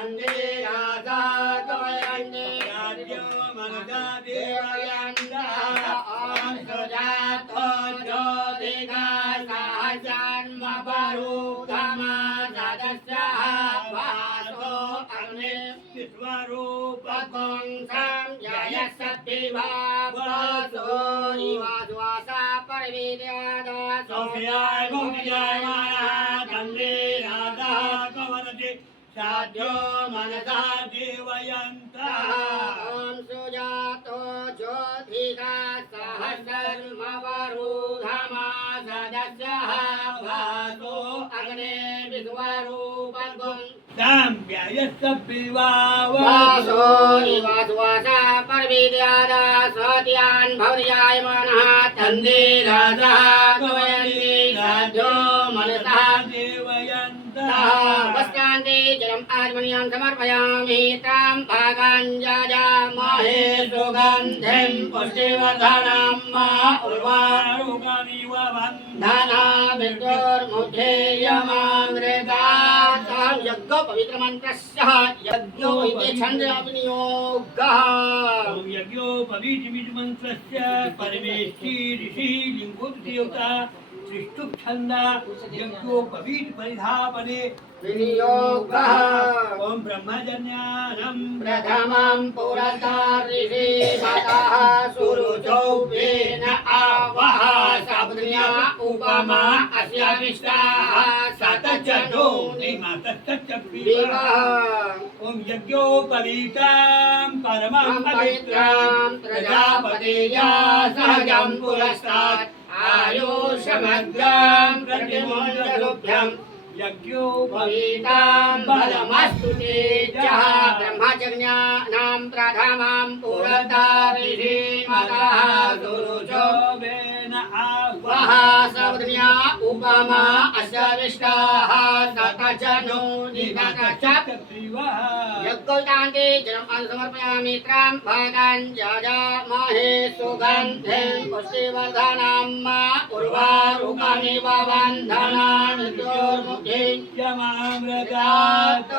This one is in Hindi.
तन्वीराधा कवयन्ति राज्यो मनसा देवयन्ता ॐ सुजातो ज्योतिका सहजन्मपरूपमा सदस्यः वासो अग्नि विश्वरूपकं संजयसद्भिवासो निवासवासा परवीर्यादा सोम्याय भूमिजायमानः तन्वीराधा कवयन्ति साध्यो मनसा देवयन्ता ॐ सुजातो ज्योतिका सहस्रमवरूधमा सदस्यः भासो अग्ने विश्वरूपगुं वासो निवासवासा परवीर्यादा सत्यान् भवजायमानः तन्वीराधा कवयन्ति साध्यो मनसा देवयन्ता वस्त्रान्ते जलम् आचमनीयं समर्पयामि तां भागाञ्जाजामहे सुगन्धिं पुष्टिवर्धनं मा उर्वारुकमिव बन्धना विद्युर्मुखेयमामृतां यज्ञ पवित्रमन्त्रस्य यज्ञो इति छन्दोऽभिनियोगः यज्ञो पवित्रमन्त्रस्य परमेष्ठी ऋषि लिङ्गोक्तियुक्ता त्रिष्टुप छंदा यज्ञोपवीत परिधापने विनियोगः ओम ब्रह्मजन्यानं प्रथमं पुरस्तात् ऋषि मातः सुरुचौ वेन आवः साबुद्र्या उपमा अस्याविष्टाः सतचनो निमातश्चक्रिवः ओम यज्ञोपवीतं परमं पवित्रं प्रजापतेया सहजं पुरस्तात् आयुषमग्रं प्रतिमोदरुभ्यं यज्ञोपवीतं बलमस्तु तेजः ब्रह्मज्ञानां प्रथमं पुरस्तात् ऋषि मातः सुरुचो वेन आवः साबुद्र्या उपमा अस्याविष्टाः सतचनो निगतचक्रिवः यज्ञोपवीतान्ते जलम् समर्पयामि त्रां भागाञ्जाजामहे सुगन्धिं पुष्टिवर्धनं मा उर्वारुकमिव बन्धनान् विद्युर्मुखेयमामृतात्